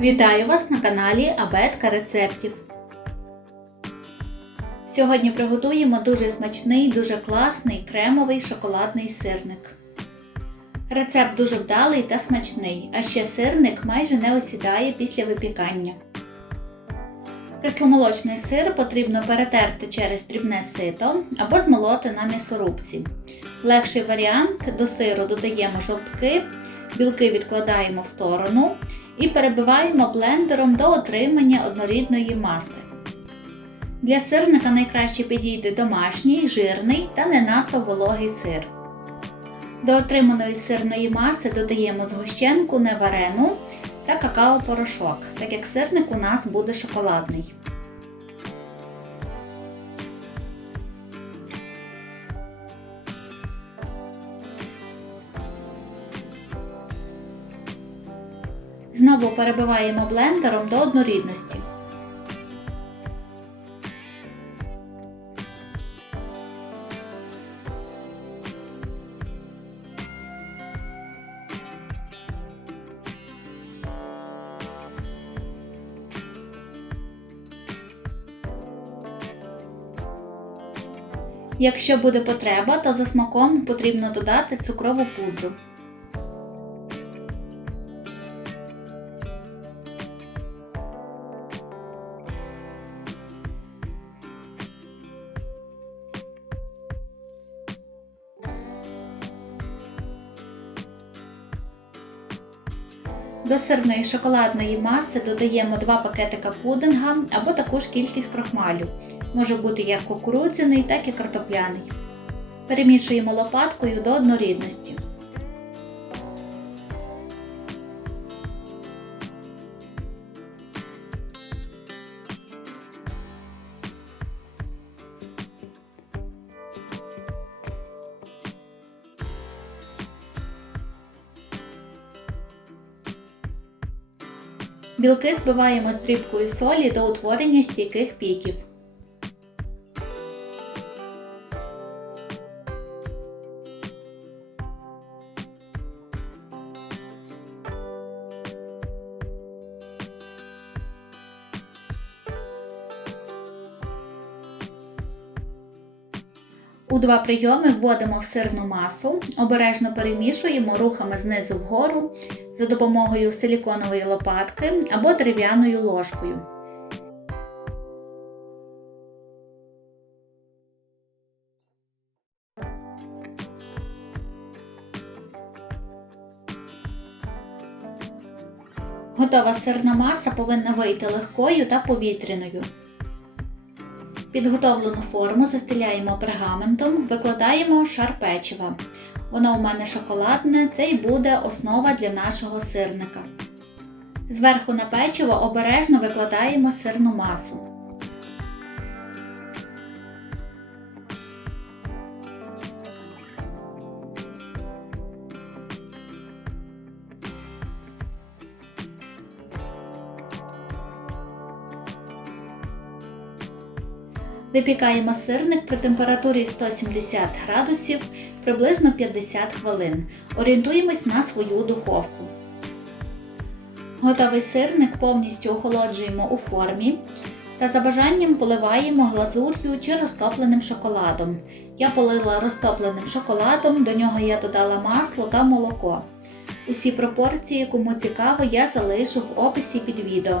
Вітаю вас на каналі Абетка рецептів. Сьогодні приготуємо дуже смачний, дуже класний кремовий шоколадний сирник. Рецепт дуже вдалий та смачний, а ще сирник майже не осідає після випікання. Кисломолочний сир потрібно перетерти через дрібне сито або змолоти на м'ясорубці. Легший варіант до сиру додаємо жовтки, білки відкладаємо в сторону і перебиваємо блендером до отримання однорідної маси. Для сирника найкраще підійде домашній, жирний та не надто вологий сир. До отриманої сирної маси додаємо згущенку неварену та какао-порошок, так як сирник у нас буде шоколадний. Знову перебиваємо блендером до однорідності. Якщо буде потреба, то за смаком потрібно додати цукрову пудру. До сирної шоколадної маси додаємо 2 пакетика пудинга або таку ж кількість крохмалю. Може бути як кукурудзяний, так і картопляний. Перемішуємо лопаткою до однорідності. Білки збиваємо з дрібкою солі до утворення стійких піків. У два прийоми вводимо в сирну масу, обережно перемішуємо рухами знизу вгору за допомогою силіконової лопатки або дерев'яною ложкою. Готова сирна маса повинна вийти легкою та повітряною. Підготовлену форму застеляємо пергаментом, викладаємо шар печива. Воно у мене шоколадне, це й буде основа для нашого сирника. Зверху на печиво обережно викладаємо сирну масу. Випікаємо сирник при температурі 170 градусів приблизно 50 хвилин. Орієнтуємось на свою духовку. Готовий сирник повністю охолоджуємо у формі та за бажанням поливаємо глазур'ю чи розтопленим шоколадом. Я полила розтопленим шоколадом, до нього я додала масло та молоко. Усі пропорції, кому цікаво, я залишу в описі під відео.